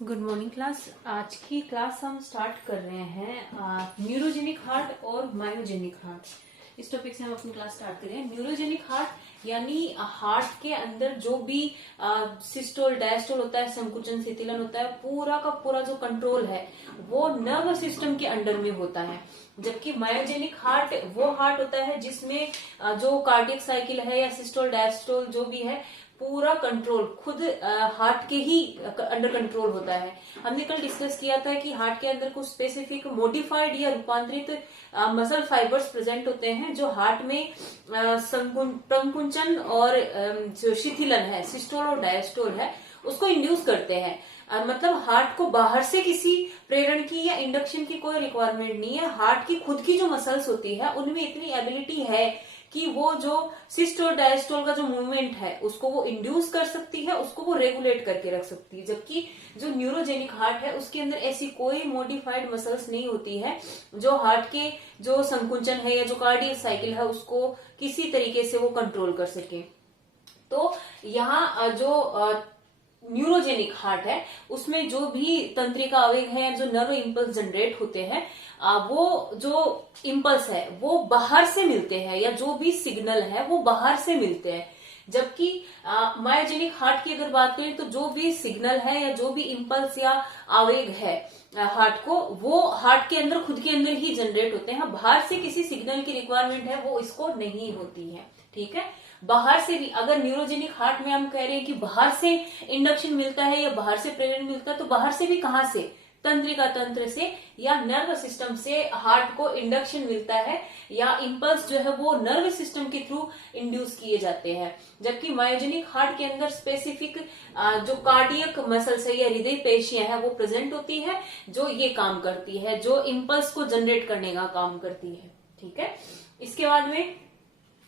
Good morning class. आज की class हम स्टार्ट कर रहे हैं न्यूरोजेनिक हार्ट और मायोजेनिक हार्ट। इस टॉपिक से हम अपनी क्लास स्टार्ट कर रहे हैं। न्यूरोजेनिक हार्ट यानी हार्ट के अंदर जो भी सिस्टोल डायस्टोल होता है, संकुचन शिथिलन होता है, पूरा का पूरा जो कंट्रोल है वो नर्व सिस्टम के अंडर में होता है। जबकि मायोजेनिक हार्ट वो हार्ट होता है जिसमें जो कार्डियक साइकिल है या सिस्टोल डायस्टोल जो भी है पूरा कंट्रोल खुद हार्ट के ही अंडर कंट्रोल होता है। हमने कल डिस्कस किया था कि हार्ट के अंदर कुछ स्पेसिफिक मॉडिफाइड या रूपांतरित मसल फाइबर्स प्रेजेंट होते हैं जो हार्ट में संकुंचन और जो शिथिलन है, सिस्टोल और डायस्टोल है, उसको इंड्यूस करते हैं। मतलब हार्ट को बाहर से किसी प्रेरण की या इंडक्शन की कोई रिक्वायरमेंट नहीं है। हार्ट की खुद की जो मसल्स होती है उनमें इतनी एबिलिटी है कि वो जो सिस्टोल डायस्टोल का जो मूवमेंट है उसको वो इंड्यूस कर सकती है, उसको वो रेगुलेट करके रख सकती है। जबकि जो न्यूरोजेनिक हार्ट है उसके अंदर ऐसी कोई मॉडिफाइड मसल्स नहीं होती है जो हार्ट के जो संकुंचन है या जो कार्डियक साइकिल है उसको किसी तरीके से वो कंट्रोल कर सके। तो यहाँ जो न्यूरोजेनिक हार्ट है उसमें जो भी तंत्रिका आवेग है, जो नर्व इंपल्स जनरेट होते हैं, वो जो इंपल्स है वो बाहर से मिलते हैं या जो भी सिग्नल है वो बाहर से मिलते हैं। जबकि मायोजेनिक हार्ट की अगर बात करें तो जो भी सिग्नल है या जो भी इंपल्स या आवेग है हार्ट को, वो हार्ट के अंदर खुद के अंदर ही जनरेट होते हैं। बाहर से किसी सिग्नल की रिक्वायरमेंट है वो इसको नहीं होती है। ठीक है, बाहर से भी अगर न्यूरोजेनिक हार्ट में हम कह रहे हैं कि बाहर से इंडक्शन मिलता है या बाहर से प्रेरण मिलता है, तो बाहर से भी कहां से? तंत्रिका तंत्र से या नर्व सिस्टम से हार्ट को इंडक्शन मिलता है या इंपल्स जो है वो नर्व सिस्टम के थ्रू इंड्यूस किए जाते हैं। जबकि मायोजेनिक हार्ट के अंदर स्पेसिफिक जो कार्डियक मसल्स है या हृदय पेशियां है वो प्रेजेंट होती है जो ये काम करती है, जो इंपल्स को जनरेट करने का काम करती है। ठीक है, इसके बाद में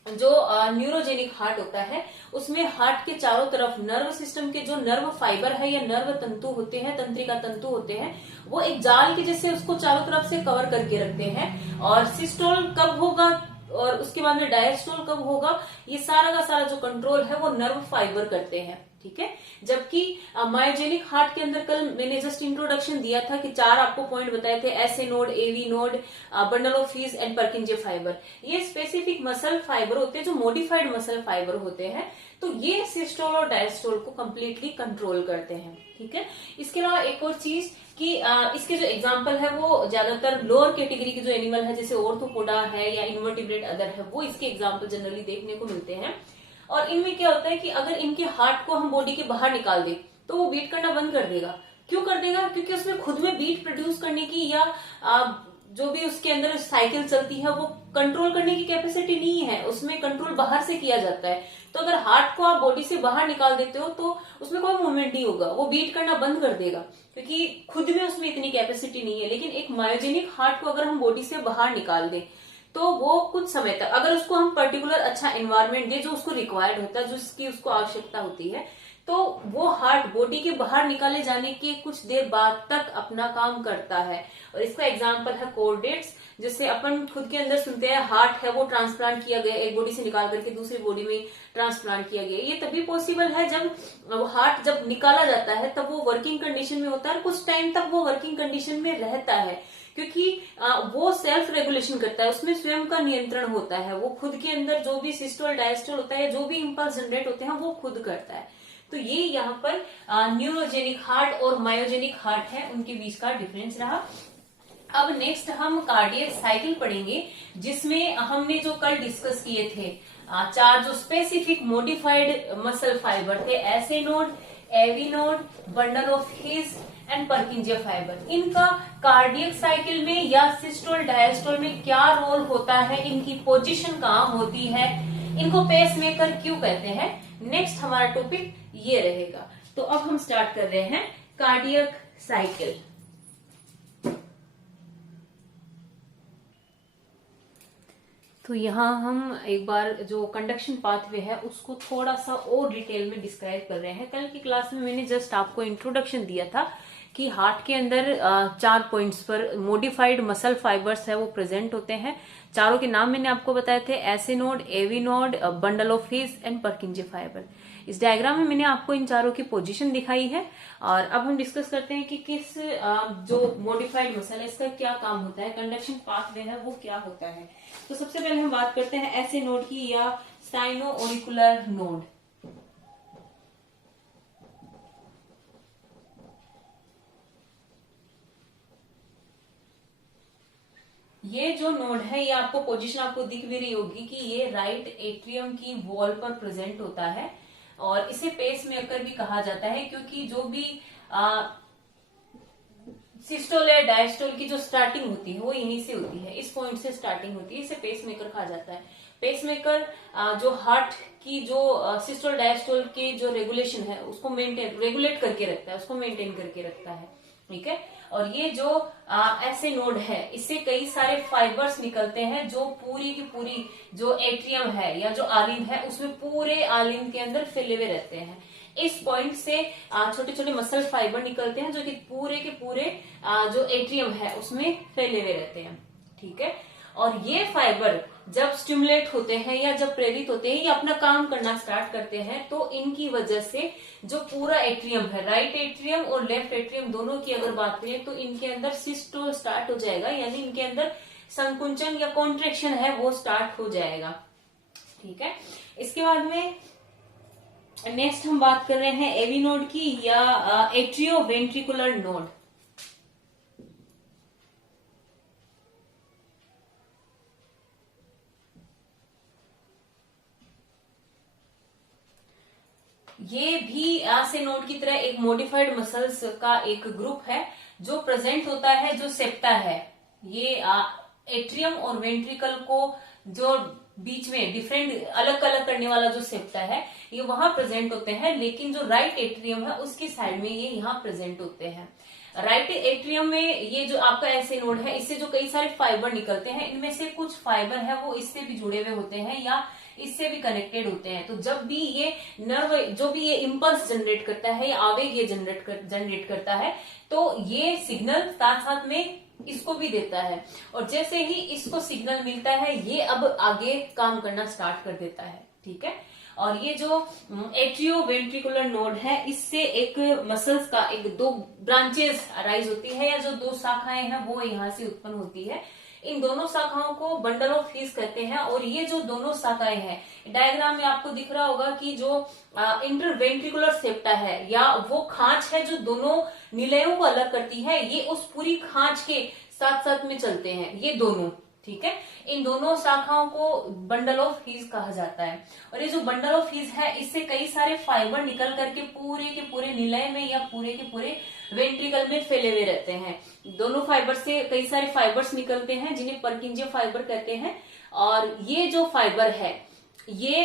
जो न्यूरोजेनिक हार्ट होता है उसमें हार्ट के चारों तरफ नर्व सिस्टम के जो नर्व फाइबर है या नर्व तंतु होते हैं, तंत्रिका तंतु होते हैं, वो एक जाल के जैसे उसको चारों तरफ से कवर करके रखते हैं। और सिस्टोल कब होगा और उसके बाद में डायस्टोल कब होगा, ये सारा का सारा जो कंट्रोल है वो नर्व फाइबर करते हैं। ठीक है, जबकि मायोजेनिक हार्ट के अंदर कल मैंने जस्ट इंट्रोडक्शन दिया था कि 4 आपको पॉइंट बताए थे, SA node, AV node, bundle of His and Purkinje fibre. ये स्पेसिफिक मसल फाइबर होते हैं जो मॉडिफाइड मसल फाइबर होते हैं। तो ये सिस्टोल और डायस्टोल को कंप्लीटली कंट्रोल करते हैं। ठीक है, इसके अलावा एक और चीज कि इसके जो एग्जाम्पल है वो ज्यादातर लोअर कैटेगरी के जो एनिमल है जैसे ऑर्थोपोडा है या इन्वर्टिब्रेट अदर है, वो इसके एग्जाम्पल जनरली देखने को मिलते हैं। और इनमें क्या होता है कि अगर इनके हार्ट को हम बॉडी के बाहर निकाल दें तो वो बीट करना बंद कर देगा। क्यों कर देगा? क्योंकि उसमें खुद में बीट प्रोड्यूस करने की या जो भी उसके अंदर साइकिल चलती है वो कंट्रोल करने की कैपेसिटी नहीं है, उसमें कंट्रोल बाहर से किया जाता है। तो अगर हार्ट को आप बॉडी से बाहर निकाल देते हो तो उसमें कोई मूवमेंट नहीं होगा, वो बीट करना बंद कर देगा क्योंकि खुद में उसमें इतनी कैपेसिटी नहीं है। लेकिन एक मायोजेनिक हार्ट को अगर हम बॉडी से बाहर निकाल दें तो वो कुछ समय तक, अगर उसको हम पर्टिकुलर अच्छा एनवायरमेंट दे जो उसको रिक्वायर्ड होता है, जो उसकी उसको आवश्यकता होती है, तो वो हार्ट बॉडी के बाहर निकाले जाने के कुछ देर बाद तक अपना काम करता है। और इसका एग्जांपल है कॉर्डेट्स, जिससे अपन खुद के अंदर सुनते हैं हार्ट है वो ट्रांसप्लांट किया गया, एक बॉडी से निकाल करके दूसरी बॉडी में ट्रांसप्लांट किया गया। ये तभी पॉसिबल है जब हार्ट जब निकाला जाता है तब वो वर्किंग कंडीशन में होता है, कुछ टाइम तक वो वर्किंग कंडीशन में रहता है क्योंकि वो सेल्फ रेगुलेशन करता है, उसमें स्वयं का नियंत्रण होता है। वो खुद के अंदर जो भी सिस्टोल डायस्टोल होता है, जो भी इंपल्स जनरेट होते हैं वो खुद करता है। तो ये यहाँ पर न्यूरोजेनिक हार्ट और मायोजेनिक हार्ट है, उनके बीच का डिफरेंस रहा। अब नेक्स्ट हम कार्डियक साइकिल पढ़ेंगे जिसमें हमने जो कल डिस्कस किए थे 4 जो स्पेसिफिक मॉडिफाइड मसल फाइबर थे, SA node, AV node, bundle of His and Purkinje fibre. इनका कार्डियक साइकिल में या सिस्टोल डायस्टोल में क्या रोल होता है, इनकी पोजीशन कहाँ होती है, इनको पेसमेकर क्यों कहते हैं, नेक्स्ट हमारा टॉपिक ये रहेगा। तो अब हम स्टार्ट कर रहे हैं कार्डियक साइकिल। तो यहाँ हम एक बार जो कंडक्शन पाथवे है उसको थोड़ा सा और डिटेल में डिस्क्राइब कर रहे हैं। कल की क्लास में मैंने जस्ट आपको इंट्रोडक्शन दिया था कि हार्ट के अंदर 4 पॉइंट्स पर मॉडिफाइड मसल फाइबर्स है वो प्रेजेंट होते हैं। चारों के नाम मैंने आपको बताए थे, SA node, AV node, bundle of His and Purkinje fibre. इस डायग्राम में मैंने आपको इन चारों की पोजीशन दिखाई है और अब हम डिस्कस करते हैं कि किस जो मॉडिफाइड मसल है इसका क्या काम होता है, कंडक्शन पाथवे है वो क्या होता है। तो सबसे पहले हम बात करते हैं ऐसे नोड की या साइनो-ऑरिकुलर नोड। ये जो नोड है ये आपको पोजीशन आपको दिख भी रही होगी कि ये राइट एट्रियम की वॉल पर प्रेजेंट होता है और इसे पेस मेकर भी कहा जाता है क्योंकि जो भी सिस्टोल या डायस्टोल की जो स्टार्टिंग होती है वो यहीं से होती है, इस पॉइंट से स्टार्टिंग होती है, इसे पेस मेकर कहा जाता है। पेस मेकर जो हार्ट की जो सिस्टोल डायस्टोल की जो रेगुलेशन है उसको रेगुलेट करके रखता है, उसको मेंटेन करके रखता है, ठीक है। और ये जो ऐसे नोड है इससे कई सारे फाइबर्स निकलते हैं जो पूरी की पूरी जो एट्रियम है या जो आलिंद है उसमें पूरे आलिंद के अंदर फैले हुए रहते हैं। इस पॉइंट से छोटे छोटे मसल फाइबर निकलते हैं जो कि पूरे के पूरे जो एट्रियम है उसमें फैले हुए रहते हैं, ठीक है। और ये फाइबर जब स्टिमुलेट होते हैं या जब प्रेरित होते हैं या अपना काम करना स्टार्ट करते हैं तो इनकी वजह से जो पूरा एट्रियम है, राइट एट्रियम और लेफ्ट एट्रियम दोनों की अगर बात करें तो इनके अंदर सिस्टोल स्टार्ट हो जाएगा, यानी इनके अंदर संकुंचन या कॉन्ट्रेक्शन है वो स्टार्ट हो जाएगा, ठीक है। इसके बाद में नेक्स्ट हम बात कर रहे हैं एवी नोड की या एट्रियोवेंट्रिकुलर नोड। ये भी ऐसे नोड की तरह एक मॉडिफाइड मसल्स का एक ग्रुप है जो प्रेजेंट होता है, जो सेप्टा है ये एट्रियम और वेंट्रिकल को जो बीच में डिफरेंट अलग अलग करने वाला जो सेप्टा है ये वहां प्रेजेंट होते हैं, लेकिन जो राइट एट्रियम है उसकी साइड में ये यहाँ प्रेजेंट होते हैं। राइट एट्रियम में ये जो आपका ऐसे नोड है इससे जो कई सारे फाइबर निकलते हैं इनमें से कुछ फाइबर है वो इससे भी जुड़े हुए होते हैं या इससे भी कनेक्टेड होते हैं। तो जब भी ये नर्व जो भी ये इम्पल्स जनरेट करता है या आवेग ये जनरेट करता है तो ये सिग्नल साथ साथ में इसको भी देता है और जैसे ही इसको सिग्नल मिलता है ये अब आगे काम करना स्टार्ट कर देता है, ठीक है। और ये जो एट्रियोवेंट्रिकुलर नोड है इससे एक मसल्स का एक दो ब्रांचेस अराइज होती है या जो दो शाखाएं हैं वो यहाँ से उत्पन्न होती है। इन दोनों शाखाओं को बंडल ऑफ हीज कहते हैं और ये जो दोनों शाखाएं हैं डायग्राम में आपको दिख रहा होगा कि जो इंटरवेंट्रिकुलर सेप्टा है या वो खांच है जो दोनों निलयों को अलग करती है, ये उस पूरी खांच के साथ साथ में चलते हैं ये दोनों, ठीक है। इन दोनों शाखाओं को बंडल ऑफ हीज कहा जाता है और ये जो बंडल ऑफ हीज है इससे कई सारे फाइबर निकल करके पूरे के पूरे निलय में या पूरे के पूरे वेंट्रिकल में फैले हुए रहते हैं। दोनों फाइबर से कई सारे फाइबर्स निकलते हैं जिन्हें परकिंजिया फाइबर कहते हैं और ये जो फाइबर है ये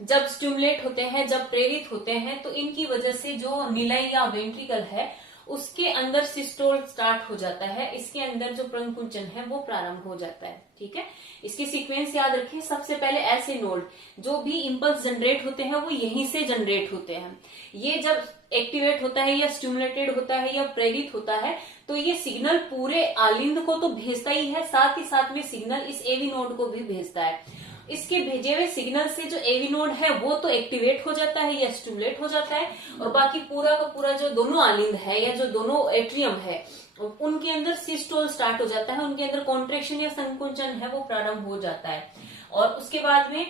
जब स्टिमुलेट होते हैं, जब प्रेरित होते हैं तो इनकी वजह से जो निलय या वेंट्रिकल है उसके अंदर सिस्टोल स्टार्ट हो जाता है, इसके अंदर जो प्रंकुंचन है वो प्रारंभ हो जाता है, ठीक है। इसके सीक्वेंस याद रखें, सबसे पहले ऐसे नोड जो भी इंपल्स जनरेट होते हैं वो यहीं से जनरेट होते हैं। ये जब एक्टिवेट होता है या स्टिमुलेटेड होता है या प्रेरित होता है तो ये सिग्नल पूरे आलिंद को तो भेजता ही है, साथ ही साथ में सिग्नल इस एवी नोड को भी भेजता है। इसके भेजे हुए सिग्नल से जो एवी नोड है वो तो एक्टिवेट हो जाता है या स्टिमुलेट हो जाता है और बाकी पूरा का पूरा जो दोनों आलिंद है या जो दोनों एट्रियम है उनके अंदर सिस्टोल स्टार्ट हो जाता है, उनके अंदर कॉन्ट्रेक्शन या संकुंचन है वो प्रारंभ हो जाता है। और उसके बाद में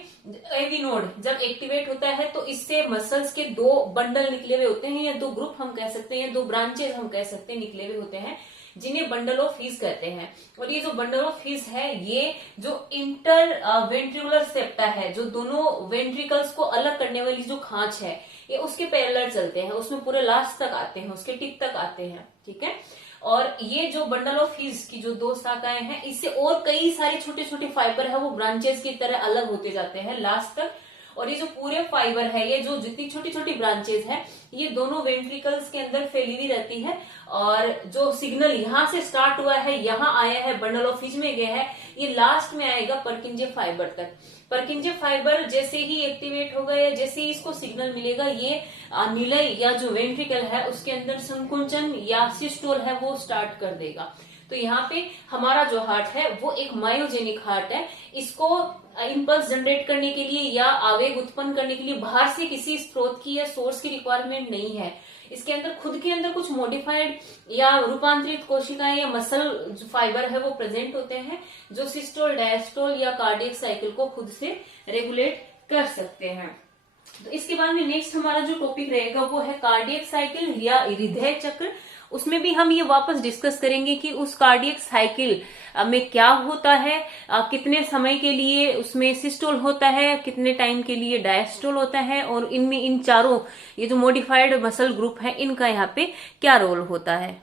एवी नोड जब एक्टिवेट होता है तो इससे मसल्स के दो बंडल निकले हुए होते हैं या दो ग्रुप हम कह सकते हैं, दो ब्रांचेस हम कह सकते हैं निकले हुए होते हैं जिन्हें बंडल ऑफ हीज कहते हैं। और ये जो बंडल ऑफ हीज है ये जो इंटर वेंट्रिकुलर सेप्टा है, जो दोनों वेंट्रिकल्स को अलग करने वाली जो खांच है ये उसके पैरेलल चलते हैं, उसमें पूरे लास्ट तक आते हैं, उसके टिप तक आते हैं, ठीक है। और ये जो बंडल ऑफ हीज की जो दो शाखाएं हैं इससे और कई सारे छोटे छोटे फाइबर है वो ब्रांचेस की तरह अलग होते जाते हैं लास्ट तक। और ये जो पूरे फाइबर है ये जो जितनी छोटी छोटी ब्रांचेस है ये दोनों वेंट्रिकल्स के अंदर फैली हुई रहती है और जो सिग्नल यहाँ से स्टार्ट हुआ है यहाँ आया है बंडल ऑफ हीज में गया है ये लास्ट में आएगा परकिंजिया फाइबर तक। परकिंजिया फाइबर जैसे ही एक्टिवेट होगा या जैसे ही इसको सिग्नल मिलेगा ये निलय या जो वेंट्रिकल है उसके अंदर संकुंचन या सिस्टोल है वो स्टार्ट कर देगा। तो यहाँ पे हमारा जो हार्ट है वो एक मायोजेनिक हार्ट है। इसको इंपल्स जनरेट करने के लिए या आवेग उत्पन्न करने के लिए बाहर से किसी स्रोत की या सोर्स की रिक्वायरमेंट नहीं है। इसके अंदर खुद के अंदर कुछ मॉडिफाइड या रूपांतरित कोशिकाएं या मसल जो फाइबर है वो प्रेजेंट होते हैं, जो सिस्टोल, डायस्टोल या कार्डियक साइकिल को खुद से रेगुलेट कर सकते हैं। तो इसके बाद में नेक्स्ट हमारा जो टॉपिक रहेगा वो है कार्डियक साइकिल या हृदय चक्र। उसमें भी हम ये वापस डिस्कस करेंगे कि उस कार्डियक साइकिल में क्या होता है, कितने समय के लिए उसमें सिस्टोल होता है, कितने टाइम के लिए डायस्टोल होता है, और इनमें इन चारों ये जो मॉडिफाइड मसल ग्रुप है इनका यहाँ पे क्या रोल होता है।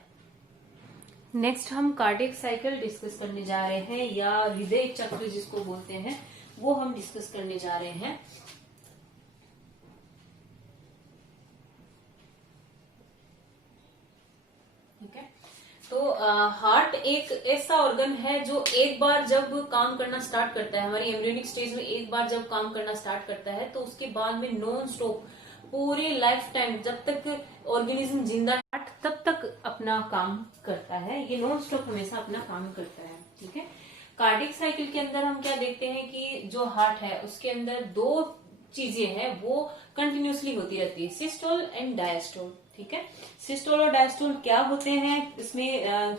नेक्स्ट हम कार्डियक साइकिल डिस्कस करने जा रहे हैं या हृदय चक्र जिसको बोलते हैं वो हम डिस्कस करने जा रहे हैं। तो हार्ट एक ऐसा ऑर्गन है जो एक बार जब काम करना स्टार्ट करता है, हमारी एम्ब्रियोनिक स्टेज में एक बार जब काम करना स्टार्ट करता है तो उसके बाद में नॉन स्टॉप पूरी लाइफ टाइम जब तक ऑर्गेनिज्म जिंदा है तब तक अपना काम करता है। ये नॉन स्टॉप हमेशा अपना काम करता है। ठीक है, कार्डियक साइकिल के अंदर हम क्या देखते हैं कि जो हार्ट है उसके अंदर दो चीजें हैं वो कंटिन्यूसली होती रहती है, सिस्टोल एंड डायस्टोल। ठीक है, सिस्टोल और डायस्टोल क्या होते हैं, इसमें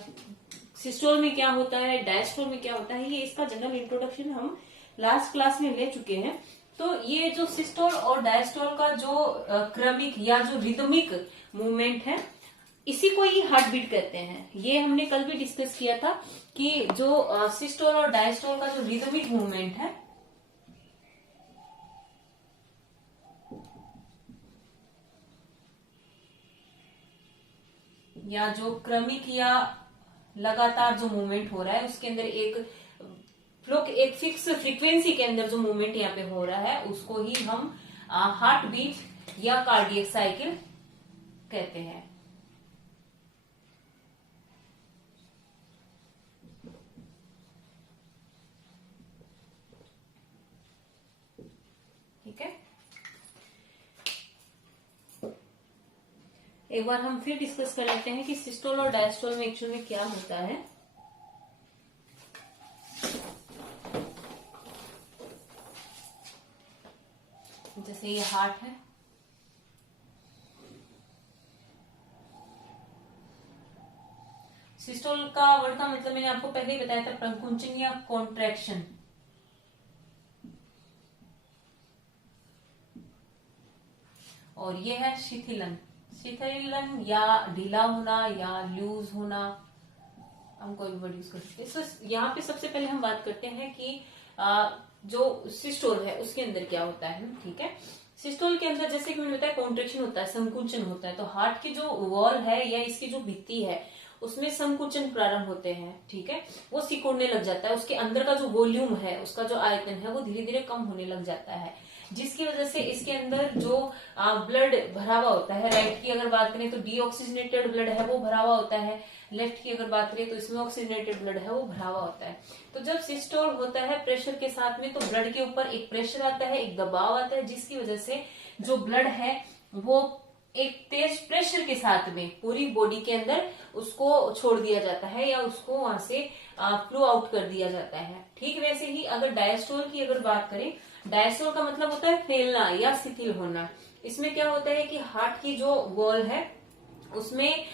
सिस्टोल में क्या होता है, डायस्टोल में क्या होता है, ये इसका जनरल इंट्रोडक्शन हम लास्ट क्लास में ले चुके हैं। तो ये जो सिस्टोल और डायस्टोल का जो क्रमिक या जो रिदमिक मूवमेंट है इसी को ही हार्ट बीट कहते हैं। ये हमने कल भी डिस्कस किया था कि जो सिस्टोल और डायस्टोल का जो रिदमिक मूवमेंट है या जो क्रमिक या लगातार जो मूवमेंट हो रहा है उसके अंदर एक फिक्स फ्रीक्वेंसी के अंदर जो मूवमेंट यहाँ पे हो रहा है उसको ही हम हार्ट बीट या कार्डियक साइकिल कहते हैं। ठीक है, एक बार हम फिर डिस्कस कर लेते हैं कि सिस्टोल और डायस्टोल में एक्चुअल में क्या होता है। जैसे ये हार्ट है, सिस्टोल का वर्ड का मतलब मैंने आपको पहले ही बताया था, प्रकुंचन या कॉन्ट्रैक्शन। और ये है शिथिलन, शिथिलन या ढीला होना या लूज होना, हम कोई भी वर्ड यूज कर सकते हैं। तो यहाँ पे सबसे पहले हम बात करते हैं कि जो सिस्टोल है उसके अंदर क्या होता है। ठीक है, सिस्टोल के अंदर जैसे कि मैंने बताया कॉन्ट्रेक्शन होता है, संकुचन होता है। तो हार्ट की जो वॉल है या इसकी जो भित्ति है उसमें संकुचन प्रारंभ होते हैं। ठीक है, वो सिकुड़ने लग जाता है, उसके अंदर का जो वॉल्यूम है, उसका जो आयतन है वो धीरे धीरे कम होने लग जाता है, जिसकी वजह से इसके अंदर जो ब्लड भरा हुआ होता है, राइट की अगर बात करें तो डीऑक्सीजनेटेड ब्लड है वो भरा हुआ होता है, लेफ्ट की अगर बात करें तो इसमें ऑक्सीजनेटेड ब्लड है वो भरा हुआ होता है। तो जब सिस्टोल होता है प्रेशर के साथ में, तो ब्लड के ऊपर एक प्रेशर आता है, एक दबाव आता है, जिसकी वजह से जो ब्लड है वो एक तेज प्रेशर के साथ में पूरी बॉडी के अंदर उसको छोड़ दिया जाता है या उसको वहां से फ्लो आउट कर दिया जाता है। ठीक वैसे ही अगर डायस्टोल की अगर बात करें, डायस्टोल का मतलब होता है फैलना या शिथिल होना। इसमें क्या होता है कि हार्ट की जो वॉल है उसमें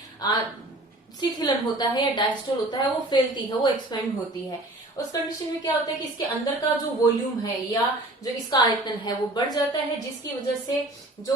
शिथिलन होता है या डायस्टोल होता है, वो फैलती है, वो एक्सपेंड होती है। उस कंडीशन में क्या होता है कि इसके अंदर का जो वॉल्यूम है या जो इसका आयतन है वो बढ़ जाता है, जिसकी वजह से जो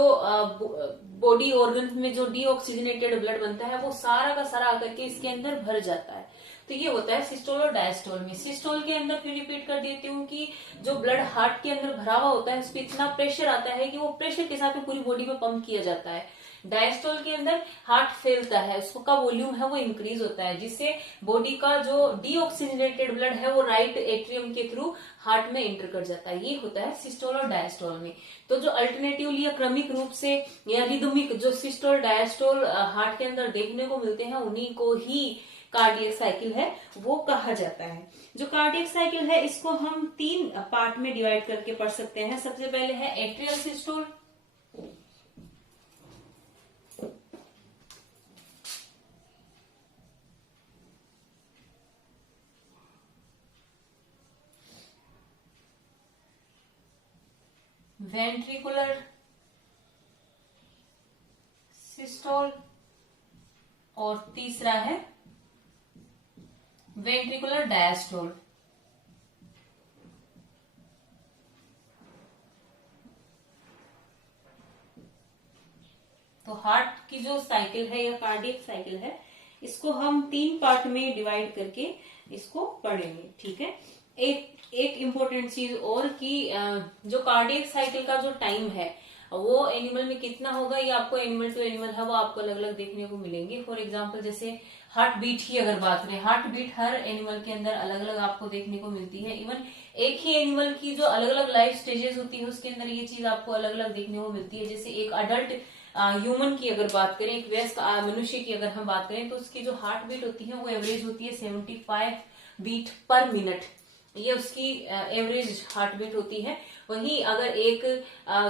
बॉडी ऑर्गन में जो डीऑक्सीजनेटेड ब्लड बनता है वो सारा का सारा आकर के इसके अंदर भर जाता है। तो ये होता है सिस्टोल और डायस्टोल में। सिस्टोल के अंदर फिर रिपीट कर देती हूँ कि जो ब्लड हार्ट के अंदर भरा हुआ होता है उस पर इतना प्रेशर आता है कि वो प्रेशर के साथ में पूरी बॉडी में पंप किया जाता है। डायस्टोल के अंदर हार्ट फैलता है, उसका वॉल्यूम है वो इंक्रीज होता है, जिससे बॉडी का जो डीऑक्सीजनेटेड ब्लड है वो राइट एट्रियम के थ्रू हार्ट में एंटर कर जाता है। ये होता है सिस्टोल और डायस्टोल में। तो जो अल्टरनेटिवली या क्रमिक रूप से या रिदमिक जो सिस्टोल डायस्टोल हार्ट के अंदर देखने को मिलते हैं उन्हीं को ही कार्डियक साइकिल है वो कहा जाता है। जो कार्डियक साइकिल है इसको हम 3 पार्ट में डिवाइड करके पढ़ सकते हैं। सबसे पहले है एट्रियल सिस्टोल, वेंट्रिकुलर सिस्टोल और तीसरा है वेंट्रिकुलर डायस्टोल। तो हार्ट की जो साइकिल है या कार्डियक साइकिल है, इसको हम 3 पार्ट में डिवाइड करके इसको पढ़ेंगे, ठीक है। एक इम्पोर्टेंट चीज और कि जो कार्डियक साइकिल का जो टाइम है वो एनिमल में कितना होगा, ये आपको एनिमल टू एनिमल है वो आपको अलग अलग देखने को मिलेंगे। फॉर एग्जांपल जैसे हार्ट बीट की अगर बात करें, हार्ट बीट हर एनिमल के अंदर अलग अलग आपको देखने को मिलती है। इवन एक ही एनिमल की जो अलग अलग लाइफ स्टेजेस होती है उसके अंदर ये चीज आपको अलग अलग देखने को मिलती है। जैसे एक अडल्ट ह्यूमन की अगर बात करें, एक वयस्क मनुष्य की अगर हम बात करें, तो उसकी जो हार्ट बीट होती है वो एवरेज होती है 75 बीट पर मिनट, ये उसकी एवरेज हार्ट बीट होती है। वहीं अगर एक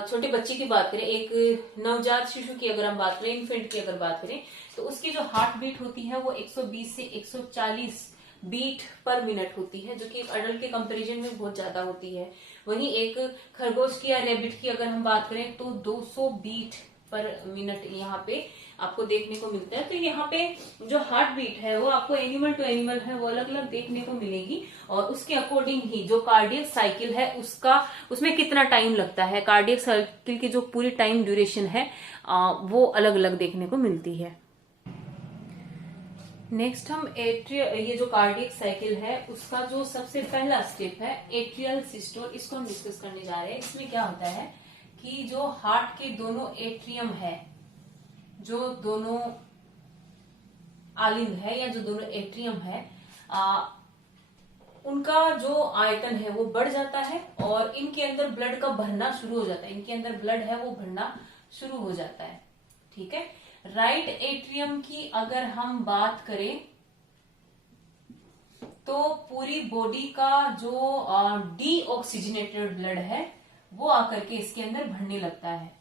छोटे बच्चे की बात करें, एक नवजात शिशु की अगर हम बात करें, इन्फेंट की अगर बात करें, तो उसकी जो हार्ट बीट होती है वो 120 से 140 बीट पर मिनट होती है, जो कि एक अडल्ट के कंपैरिजन में बहुत ज्यादा होती है। वहीं एक खरगोश की या रैबिट की अगर हम बात करें तो 200 बीट पर मिनट यहाँ पे आपको देखने को मिलता है। तो यहाँ पे जो हार्ट बीट है वो आपको एनिमल टू एनिमल है वो अलग अलग देखने को मिलेगी, और उसके अकॉर्डिंग ही जो कार्डियक साइकिल है उसमें कितना टाइम लगता है, कार्डियक साइकिल की जो पूरी टाइम ड्यूरेशन है वो अलग अलग देखने को मिलती है। नेक्स्ट हम ये जो कार्डियक साइकिल है उसका जो सबसे पहला स्टेप है एट्रियल सिस्टोल, इसको हम डिस्कस करने जा रहे हैं। इसमें क्या होता है कि जो हार्ट के दोनों एट्रियम है, जो दोनों आलिंद है या जो दोनों एट्रियम है, उनका जो आयतन है वो बढ़ जाता है और इनके अंदर ब्लड का भरना शुरू हो जाता है, इनके अंदर ब्लड है वो भरना शुरू हो जाता है, ठीक है। राइट एट्रियम की अगर हम बात करें तो पूरी बॉडी का जो डीऑक्सीजनेटेड ब्लड है वो आकर के इसके अंदर भरने लगता है।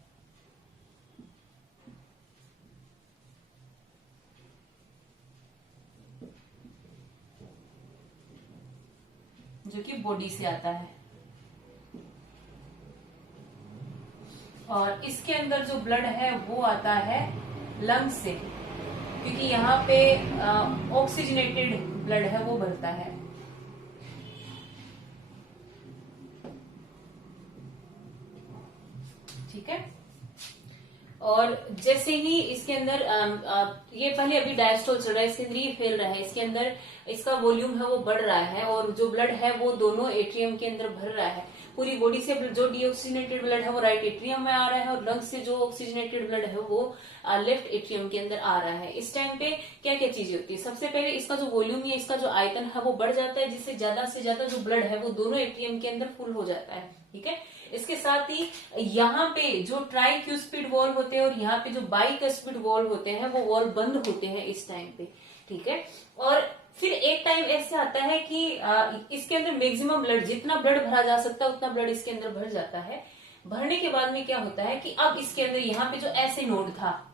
जो कि बॉडी से आता है, और इसके अंदर जो ब्लड है वो आता है लंग्स से, क्योंकि यहाँ पे ऑक्सीजनेटेड ब्लड है वो भरता है। ठीक है। और जैसे ही इसके अंदर ये पहले अभी डायस्टोल चल रहा है, इसके अंदर ये फैल रहा है, इसके अंदर इसका वॉल्यूम है वो बढ़ रहा है और जो ब्लड है वो दोनों एट्रियम के अंदर भर रहा है। पूरी बॉडी से जो डीऑक्सीजनेटेड ब्लड है वो राइट एट्रियम में आ रहा है और लंग्स से जो ऑक्सीजनेटेड ब्लड है वो लेफ्ट एट्रियम के अंदर आ रहा है। इस टाइम पे क्या क्या चीजें होती है, सबसे पहले इसका जो वॉल्यूम या इसका जो आयतन है वो बढ़ जाता है, जिससे ज्यादा से ज्यादा जो ब्लड है वो दोनों एट्रियम के अंदर फुल हो जाता है। ठीक है। इसके साथ ही यहाँ पे जो ट्राइक्यूस्पिड वॉल होते हैं और यहाँ पे जो बाइकस्पिड वॉल होते हैं वो वॉल बंद होते हैं इस टाइम पे। ठीक है। और फिर एक टाइम ऐसे आता है कि इसके अंदर मैक्सिमम ब्लड, जितना ब्लड भरा जा सकता है उतना ब्लड इसके अंदर भर जाता है। भरने के बाद में क्या होता है कि अब इसके अंदर यहाँ पे जो ऐसे नोड था,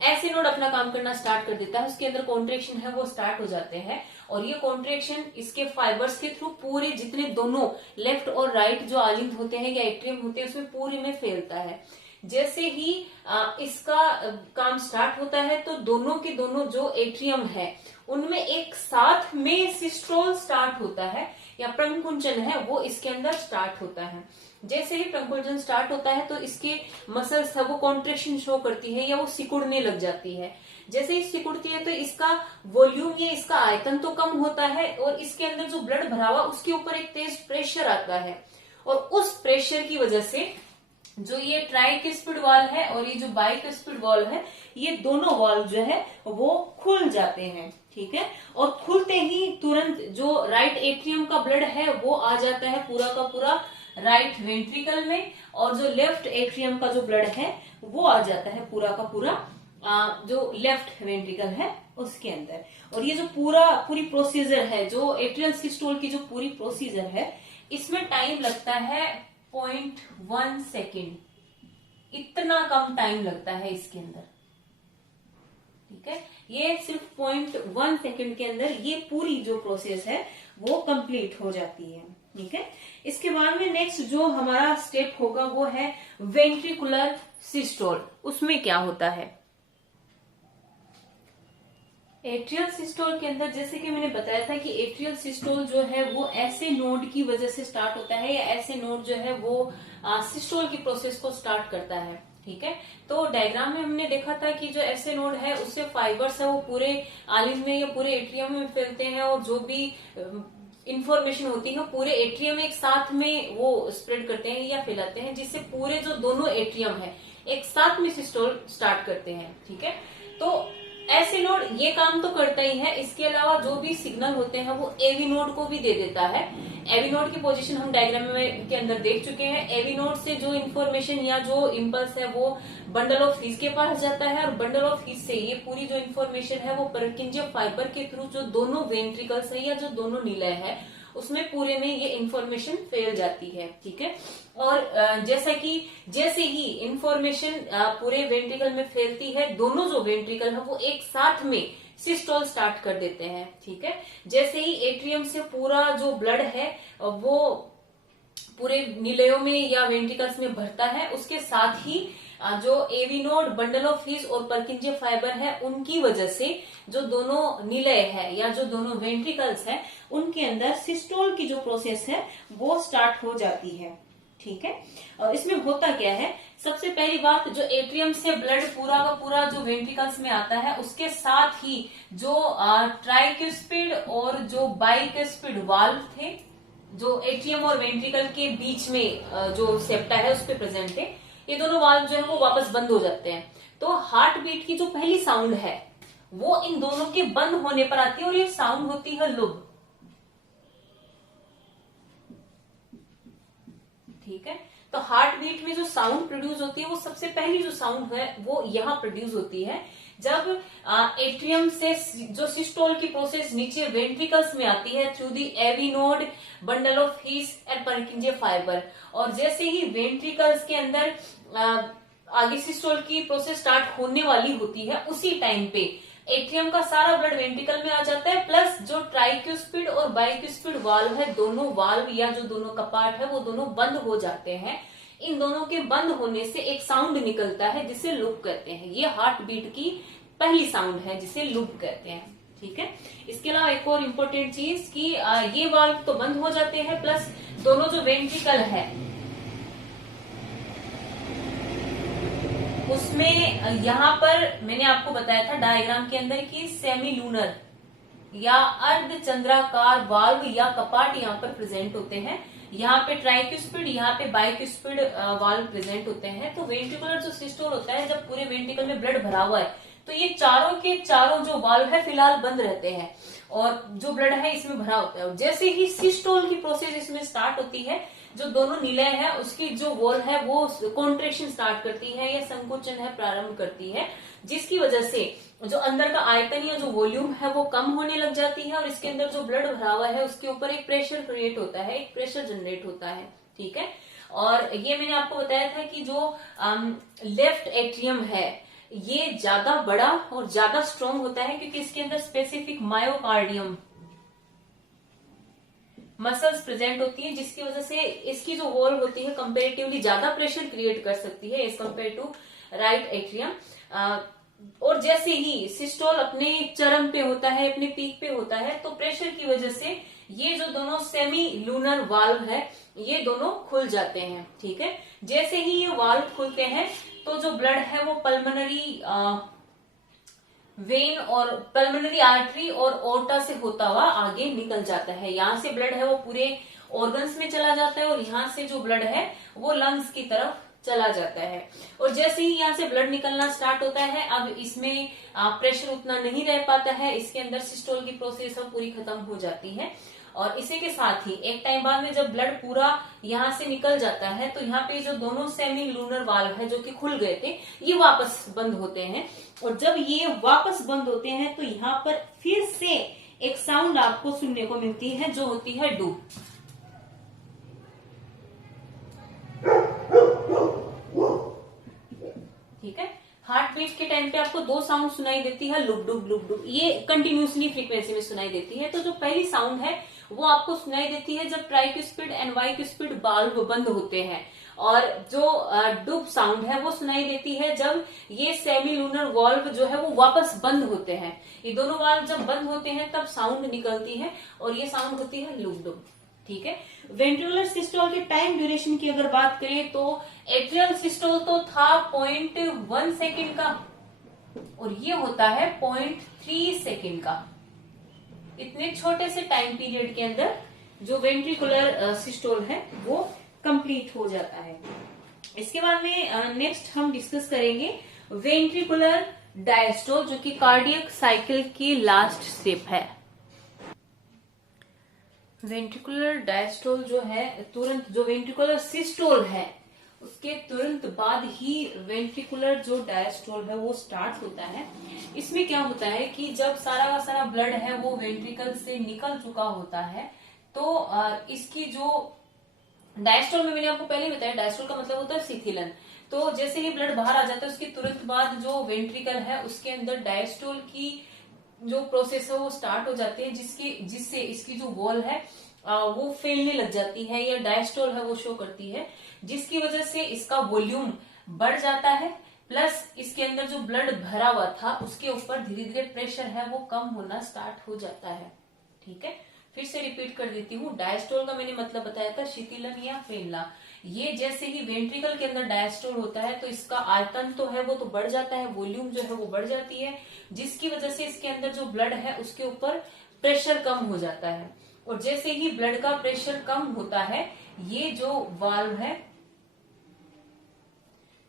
ऐसे नोड अपना काम करना स्टार्ट कर देता है, उसके अंदर कॉन्ट्रेक्शन है वो स्टार्ट हो जाते हैं और ये कॉन्ट्रेक्शन इसके फाइबर्स के थ्रू पूरे जितने दोनों लेफ्ट और राइट जो आलिंद होते हैं या एट्रियम होते हैं उसमें पूरे में फैलता है। जैसे ही इसका काम स्टार्ट होता है तो दोनों के दोनों जो एट्रियम है उनमें एक साथ में सिस्टोल स्टार्ट होता है या प्रंकुंचन है वो इसके अंदर स्टार्ट होता है। जैसे ही प्रंकुंचन स्टार्ट होता है तो इसके मसल्स है वो कॉन्ट्रेक्शन शो करती है या वो सिकुड़ने लग जाती है। जैसे ही सिकुड़ती है तो इसका वॉल्यूम या इसका आयतन तो कम होता है और इसके अंदर जो ब्लड भरा हुआ उसके ऊपर एक तेज प्रेशर आता है और उस प्रेशर की वजह से जो ये ट्राइक्यूस्पिड वॉल है और ये जो बाइक्यूस्पिड वॉल है, ये दोनों वॉल जो है वो खुल जाते हैं। ठीक है। और खुलते ही तुरंत जो राइट एट्रियम का ब्लड है वो आ जाता है पूरा का पूरा राइट वेंट्रिकल में और जो लेफ्ट एट्रियम का जो ब्लड है वो आ जाता है पूरा का पूरा जो लेफ्ट वेंट्रिकल है उसके अंदर। और ये जो पूरी प्रोसीजर है, जो एट्रियल सिस्टोल की जो पूरी प्रोसीजर है, इसमें टाइम लगता है 0.1 सेकेंड, इतना कम टाइम लगता है इसके अंदर। ठीक है। ये सिर्फ 5.1 सेकंड के अंदर ये पूरी जो प्रोसेस है वो कंप्लीट हो जाती है। ठीक है, इसके बाद में नेक्स्ट जो हमारा स्टेप होगा वो है वेंट्रिकुलर सिस्टोल। उसमें क्या होता है, एट्रियल सिस्टोल के अंदर जैसे कि मैंने बताया था कि एट्रियल सिस्टोल जो है वो ऐसे नोड की वजह से स्टार्ट होता है, या ऐसे नोड जो है वो सिस्टोल की प्रोसेस को स्टार्ट करता है। ठीक है, तो डायग्राम में हमने देखा था कि जो ऐसे नोड है उससे फाइबर्स है वो पूरे आलिंग में या पूरे एट्रियम में फैलते हैं, और जो भी इंफॉर्मेशन होती है पूरे एट्रियम एक साथ में वो स्प्रेड करते हैं या फैलाते हैं, जिससे पूरे जो दोनों एट्रियम है एक साथ में सिस्टोल स्टार्ट करते हैं। ठीक है, तो ऐसे नोड ये काम तो करता ही है, इसके अलावा जो भी सिग्नल होते हैं वो एवी नोड को भी दे देता है। एवी नोड की पोजीशन हम डायग्राम में के अंदर देख चुके हैं। एवी नोड से जो इन्फॉर्मेशन या जो इम्पल्स है वो बंडल ऑफ हीज के पास जाता है, और बंडल ऑफ हीज से ये पूरी जो इन्फॉर्मेशन है वो परकिंजिया फाइबर के थ्रू जो दोनों वेंट्रिकल्स है या जो दोनों निलय है उसमें पूरे में ये इंफॉर्मेशन फैल जाती है। ठीक है, और जैसे ही इंफॉर्मेशन पूरे वेंट्रिकल में फैलती है, दोनों जो वेंट्रिकल है वो एक साथ में सिस्टोल स्टार्ट कर देते हैं। ठीक है, जैसे ही एट्रियम से पूरा जो ब्लड है वो पूरे निलयों में या वेंट्रिकल्स में भरता है, उसके साथ ही जो AV node, bundle of His और परकिंजिया फाइबर है उनकी वजह से जो दोनों निलय है या जो दोनों वेंट्रिकल्स है उनके अंदर सिस्टोल की जो प्रोसेस है वो स्टार्ट हो जाती है। ठीक है, और इसमें होता क्या है, सबसे पहली बात जो एट्रियम से ब्लड पूरा का पूरा जो वेंट्रिकल्स में आता है उसके साथ ही जो ट्राइक्यूस्पिड और जो बाइक्यूस्पिड वाल्व थे जो एट्रियम और वेंट्रिकल के बीच में जो सेप्टा है उस पे प्रेजेंट थे, ये दोनों वाल्व जो है वो वापस बंद हो जाते हैं। तो हार्ट बीट की जो पहली साउंड है वो इन दोनों के बंद होने पर आती है, और ये साउंड होती है लुब। ठीक है, तो हार्ट बीट में जो साउंड प्रोड्यूस होती है वो सबसे पहली जो साउंड है वो यहाँ प्रोड्यूस होती है जब एट्रियम से जो सिस्टोल की प्रोसेस नीचे वेंट्रिकल्स में आती है through the AV node, bundle of His and Purkinje fibre, और जैसे ही वेंट्रिकल्स के अंदर आगे सिस्टोल की प्रोसेस स्टार्ट होने वाली होती है उसी टाइम पे एट्रियम का सारा ब्लड वेंट्रिकल में आ जाता है, प्लस जो ट्राइक्यूस्पिड और बाइक्यूस्पिड वाल्व है, दोनों वाल्व या जो दोनों कपाट है वो दोनों बंद हो जाते हैं। इन दोनों के बंद होने से एक साउंड निकलता है जिसे लूप कहते हैं। ये हार्ट बीट की पहली साउंड है जिसे लूप कहते हैं। ठीक है, इसके अलावा एक और इम्पोर्टेंट चीज कि ये वाल्व तो बंद हो जाते हैं, प्लस दोनों जो वेंट्रिकल है उसमें यहाँ पर मैंने आपको बताया था डायग्राम के अंदर कि सेमी लूनर या अर्ध चंद्राकार वाल्व या कपाट यहाँ पर प्रेजेंट होते हैं। यहाँ पे ट्राइक्यूस्पिड, यहाँ पे बाइक्यूस्पिड वाल्व प्रेजेंट होते हैं। तो वेंट्रिकुलर जो सिस्टोल होता है, जब पूरे वेंट्रिकल में ब्लड भरा हुआ है तो ये चारों के चारों जो वाल्व है फिलहाल बंद रहते हैं और जो ब्लड है इसमें भरा होता है। जैसे ही सिस्टोल की प्रोसेस इसमें स्टार्ट होती है, जो दोनों निलय है उसकी जो वॉल है वो कॉन्ट्रेक्शन स्टार्ट करती है या संकुचन है प्रारंभ करती है, जिसकी वजह से जो अंदर का आयतन या जो वॉल्यूम है वो कम होने लग जाती है, और इसके अंदर जो ब्लड भरा हुआ है उसके ऊपर एक प्रेशर क्रिएट होता है, एक प्रेशर जनरेट होता है। ठीक है, और ये मैंने आपको बताया था कि जो लेफ्ट एट्रियम है ये ज्यादा बड़ा और ज्यादा स्ट्रॉन्ग होता है क्योंकि इसके अंदर स्पेसिफिक मायोकार्डियम मसल्स प्रेजेंट होती है, जिसकी वजह से इसकी जो वॉल होती है कंपेरेटिवली ज्यादा प्रेशर क्रिएट कर सकती है as compare to right atrium. और जैसे ही सिस्टोल अपने चरम पे होता है, अपने पीक पे होता है, तो प्रेशर की वजह से ये जो दोनों सेमी लूनर वाल्व है ये दोनों खुल जाते हैं। ठीक है, जैसे ही ये वाल्व खुलते हैं तो जो ब्लड है वो पल्मोनरी वेन और पल्मोनरी आर्टरी और ओर्टा से होता हुआ आगे निकल जाता है। यहाँ से ब्लड है वो पूरे ऑर्गन्स में चला जाता है और यहाँ से जो ब्लड है वो लंग्स की तरफ चला जाता है। और जैसे ही यहाँ से ब्लड निकलना स्टार्ट होता है, अब इसमें प्रेशर उतना नहीं रह पाता है, इसके अंदर सिस्टोल की प्रोसेस अब पूरी खत्म हो जाती है। और इसी के साथ ही एक टाइम बाद में जब ब्लड पूरा यहाँ से निकल जाता है तो यहाँ पे जो दोनों सेमी लूनर वाल्व है जो कि खुल गए थे ये वापस बंद होते हैं, और जब ये वापस बंद होते हैं तो यहाँ पर फिर से एक साउंड आपको सुनने को मिलती है जो होती है डू। ठीक है, हार्ट बीट के टाइम पे आपको दो साउंड सुनाई देती है, लुक डुक लुक डुक, ये कंटिन्यूसली फ्रीक्वेंसी में सुनाई देती है। तो जो पहली साउंड है वो आपको सुनाई देती है जब ट्राइक्यूस्पिड एंड बाइक्यूस्पिड वाल्व बंद होते हैं, और जो डुप साउंड है वो सुनाई देती है जब ये सेमी लूनर वाल्व जो है वो वापस बंद होते हैं। ये दोनों वाल्व जब बंद होते हैं तब साउंड निकलती है, और ये साउंड होती है लुक डुप। ठीक है। वेंट्रिकुलर सिस्टोल के टाइम ड्यूरेशन की अगर बात करें तो एट्रियल सिस्टोल तो था 0.1 सेकेंड का, और ये होता है 0.3 सेकेंड का। इतने छोटे से टाइम पीरियड के अंदर जो वेंट्रिकुलर सिस्टोल है वो कंप्लीट हो जाता है। इसके बाद में नेक्स्ट हम डिस्कस करेंगे वेंट्रिकुलर डायस्टोल, जो कि कार्डियक साइकिल की लास्ट स्टेप है। वेंट्रिकुलर डायस्टोल जो है तुरंत, जो वेंट्रिकुलर सिस्टोल है उसके तुरंत बाद ही वेंट्रिकुलर जो डायस्टोल है वो स्टार्ट होता है। इसमें क्या होता है कि जब सारा का सारा ब्लड है वो वेंट्रिकल से निकल चुका होता है, तो इसकी जो डायस्टोल में मैंने आपको पहले बताया, डायस्टोल का मतलब होता है शिथिलन। तो जैसे ही ब्लड बाहर आ जाता है उसके तुरंत बाद जो वेंट्रिकल है उसके अंदर डायस्टोल की जो प्रोसेस है वो स्टार्ट हो जाती है, जिससे इसकी जो वॉल है वो फैलने लग जाती है, या डायस्टोल है वो शो करती है, जिसकी वजह से इसका वॉल्यूम बढ़ जाता है, प्लस इसके अंदर जो ब्लड भरा हुआ था उसके ऊपर धीरे धीरे प्रेशर है वो कम होना स्टार्ट हो जाता है। ठीक है, फिर से रिपीट कर देती हूँ। डायस्टोल का मैंने मतलब बताया था शिथिलन या फैलना। ये जैसे ही वेंट्रिकल के अंदर डायस्टोल होता है तो इसका आयतन तो है वो तो बढ़ जाता है, वॉल्यूम जो है वो बढ़ जाती है, जिसकी वजह से इसके अंदर जो ब्लड है उसके ऊपर प्रेशर कम हो जाता है। और जैसे ही ब्लड का प्रेशर कम होता है, ये जो वाल्व है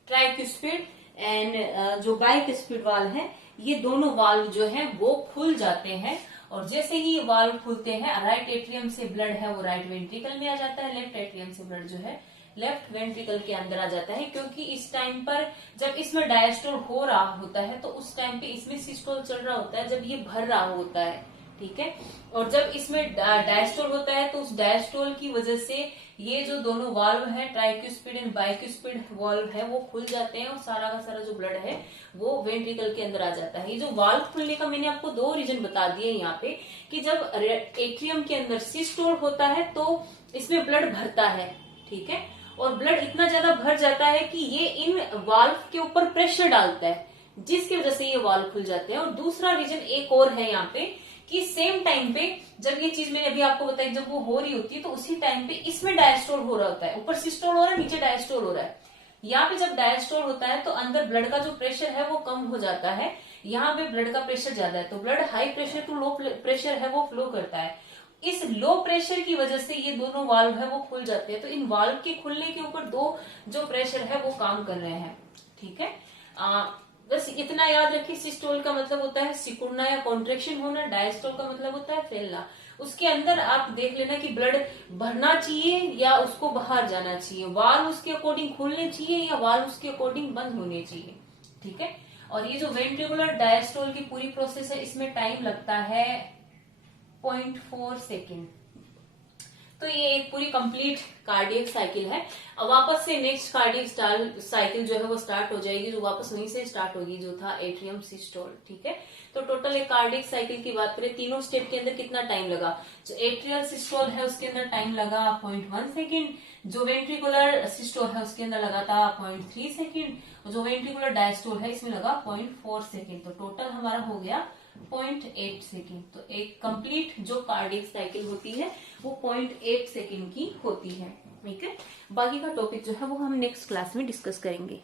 ट्राइक्यूस्पिड एंड जो बाइक्यूस्पिड वाल्व है, ये दोनों वाल्व जो है वो खुल जाते हैं। और जैसे ही ये वाल्व खुलते हैं, राइट एट्रियम से ब्लड है वो राइट वेंट्रिकल में आ जाता है, लेफ्ट एट्रियम से ब्लड जो है लेफ्ट वेंट्रिकल के अंदर आ जाता है। क्योंकि इस टाइम पर जब इसमें डायस्टोल हो रहा होता है तो उस टाइम पे इसमें सिस्टोल चल रहा होता है, जब ये भर रहा होता है। ठीक है, और जब इसमें डायस्टोल होता है तो उस डायस्टोल की वजह से ये जो दोनों वाल्व है ट्राइक्यूस्पिड एंड बाइक्यूस्पिड वाल्व है वो खुल जाते हैं, और सारा का सारा जो ब्लड है वो वेंट्रिकल के अंदर आ जाता है। ये जो वाल्व खुलने का मैंने आपको दो रीजन बता दिए यहाँ पे, कि जब एट्रियम के अंदर सिस्टोल होता है तो इसमें ब्लड भरता है। ठीक है, और ब्लड इतना ज्यादा भर जाता है कि ये इन वाल्व के ऊपर प्रेशर डालता है, जिसकी वजह से ये वाल्व खुल जाते हैं। और दूसरा रीजन एक और है यहाँ पे, कि सेम टाइम पे जब ये चीज मैंने अभी आपको बताई, जब वो हो रही होती है तो उसी टाइम पे इसमें डायस्टोल हो रहा होता है, ऊपर सिस्टोल हो रहा है, नीचे डायस्टोल हो रहा है। यहाँ पे जब डायस्टोल होता है तो अंदर ब्लड का जो प्रेशर है वो कम हो जाता है, यहाँ पे ब्लड का प्रेशर ज्यादा है, तो blood high pressure to low pressure है वो फ्लो करता है। इस लो प्रेशर की वजह से ये दोनों वाल्व है वो खुल जाते हैं। तो इन वाल्व के खुलने के ऊपर दो जो प्रेशर है वो काम कर रहे हैं। ठीक है, बस इतना याद रखिए, सिस्टोल का मतलब होता है सिकुड़ना या कॉन्ट्रेक्शन होना, डायस्टोल का मतलब होता है फैलना। उसके अंदर आप देख लेना कि ब्लड भरना चाहिए या उसको बाहर जाना चाहिए, वाल्व उसके अकॉर्डिंग खुलने चाहिए या वाल्व उसके अकॉर्डिंग बंद होने चाहिए। ठीक है, और ये जो वेंट्रिकुलर डायस्टोल की पूरी प्रोसेस है इसमें टाइम लगता है 0.4 सेकेंड। तो ये एक पूरी कंप्लीट कार्डियक साइकिल है। अब वापस से नेक्स्ट कार्डियक साइकिल जो है वो स्टार्ट हो जाएगी, जो वापस वहीं से स्टार्ट होगी, जो था एट्रियम सिस्टोल। ठीक है, तो टोटल एक कार्डियक साइकिल की बात करें, तीनों स्टेप के अंदर कितना टाइम लगा। जो एट्रियल सिस्टोल है उसके अंदर टाइम लगा 0.1 सेकेंड, जो वेंट्रिकुलर सिस्टोल है उसके अंदर लगा था 0.3 सेकेंड, और जो वेंट्रिकुलर डायस्टोल है इसमें लगा 0.4 सेकेंड। तो टोटल हमारा हो गया 0.8 सेकेंड। तो एक कंप्लीट जो कार्डियक साइकिल होती है वो 0.8 सेकेंड की होती है। ठीक है, बाकी का टॉपिक जो है वो हम नेक्स्ट क्लास में डिस्कस करेंगे।